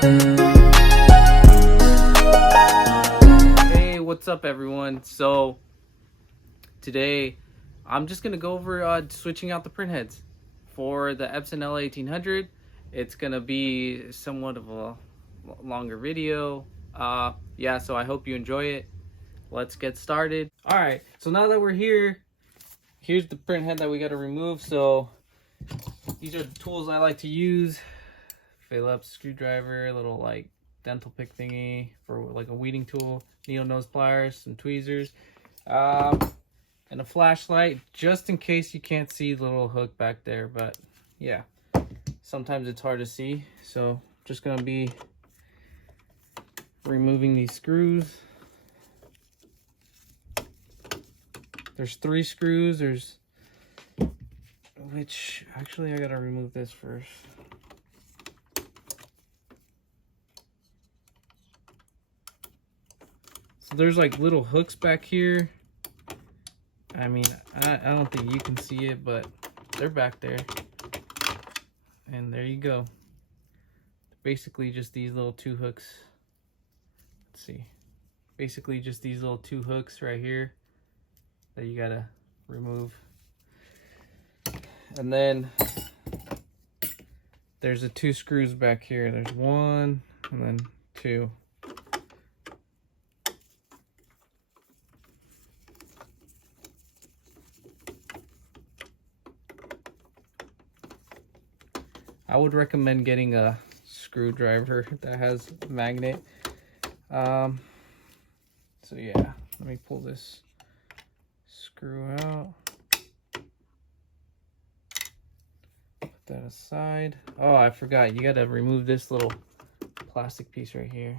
Hey, what's up everyone? So today I'm just gonna go over switching out the print heads for the Epson L1800. It's gonna be somewhat of a longer video. Yeah, so I hope you enjoy it. Let's get started. All right, so now that we're here, here's the print head that we got to remove. So these are the tools I like to use: Phillips screwdriver, a little like dental pick thingy for like a weeding tool, needle nose pliers, some tweezers, and a flashlight just in case you can't see the little hook back there. But yeah, sometimes it's hard to see, so just gonna be removing these screws. There's 3 screws. Which actually I gotta remove this first. So there's like little hooks back here. I mean, I don't think you can see it, but they're back there. And there you go. Basically just these little 2 hooks. Let's see. Basically just these little 2 hooks right here that you gotta remove. And then there's the 2 screws back here. There's 1 and then 2. I would recommend getting a screwdriver that has a magnet. So yeah, let me pull this screw out. Put that aside. Oh, I forgot. You gotta remove this little plastic piece right here.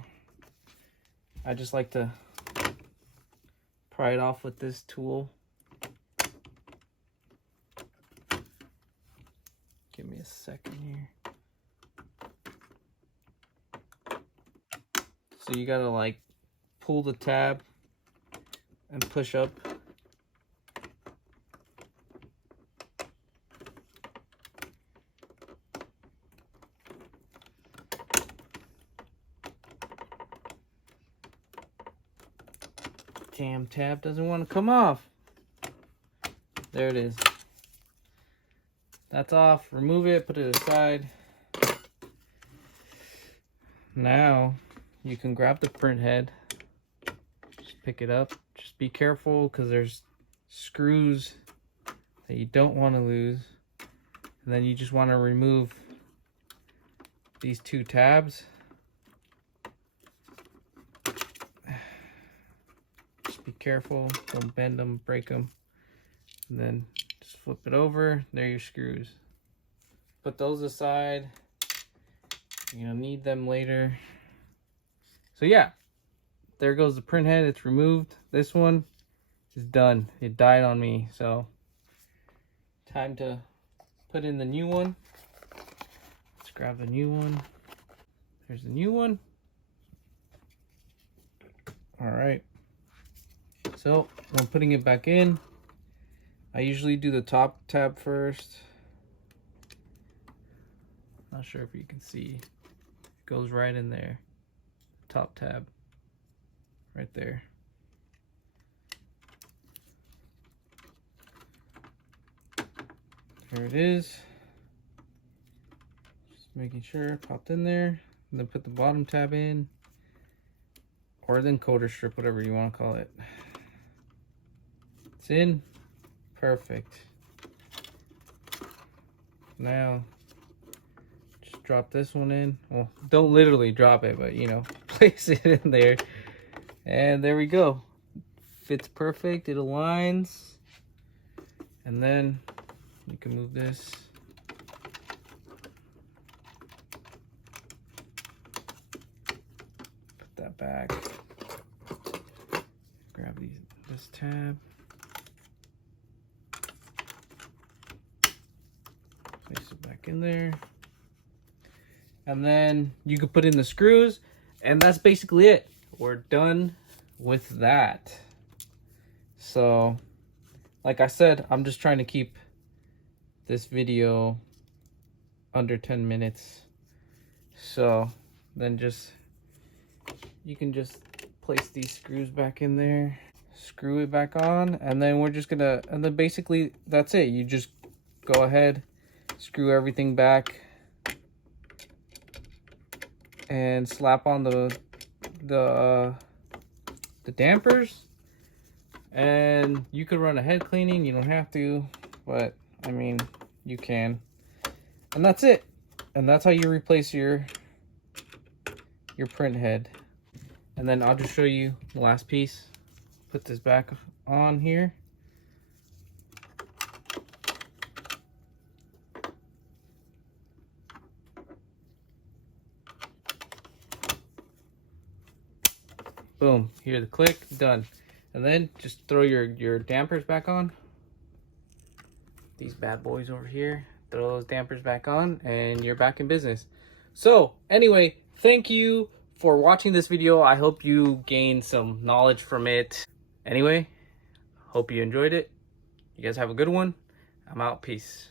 I just like to pry it off with this tool. Give me a second here. So you gotta like pull the tab and push up. Damn, tab doesn't want to come off. There it is. That's off. Remove it, put it aside. Now you can grab the print head, just pick it up. Just be careful because there's screws that you don't want to lose. And then you just want to remove these 2 tabs. Just be careful, don't bend them, break them. And then just flip it over. There are your screws. Put those aside. You're gonna need them later. So yeah, there goes the print head. It's removed. This one is done. It died on me. So time to put in the new one. Let's grab the new one. There's the new one. All right. So when putting it back in, I usually do the top tab first. Not sure if you can see. It goes right in there. Top tab. Right there. There it is. Just making sure it popped in there. And then put the bottom tab in. Or then coater strip, whatever you want to call it. It's in. Perfect. Now just drop this one in. Well, don't literally drop it, but you know, place it in there. And there we go. Fits perfect. It aligns. And then you can move this. Put that back. Grab this tab. Place it back in there. And then you can put in the screws, and that's basically it. We're done with that. So, like I said, I'm just trying to keep this video under 10 minutes. So, Then you can just place these screws back in there, screw it back on, and then and then basically that's it. You just go ahead, screw everything back, and slap on the dampers, and you could run a head cleaning. You don't have to, but I mean, you can. And that's it. And that's how you replace your print head. And then I'll just show you the last piece. Put this back on here. Boom, hear the click, done. And then just throw your dampers back on. These bad boys over here. Throw those dampers back on and you're back in business. So anyway, thank you for watching this video. I hope you gained some knowledge from it. Anyway, hope you enjoyed it. You guys have a good one. I'm out. Peace.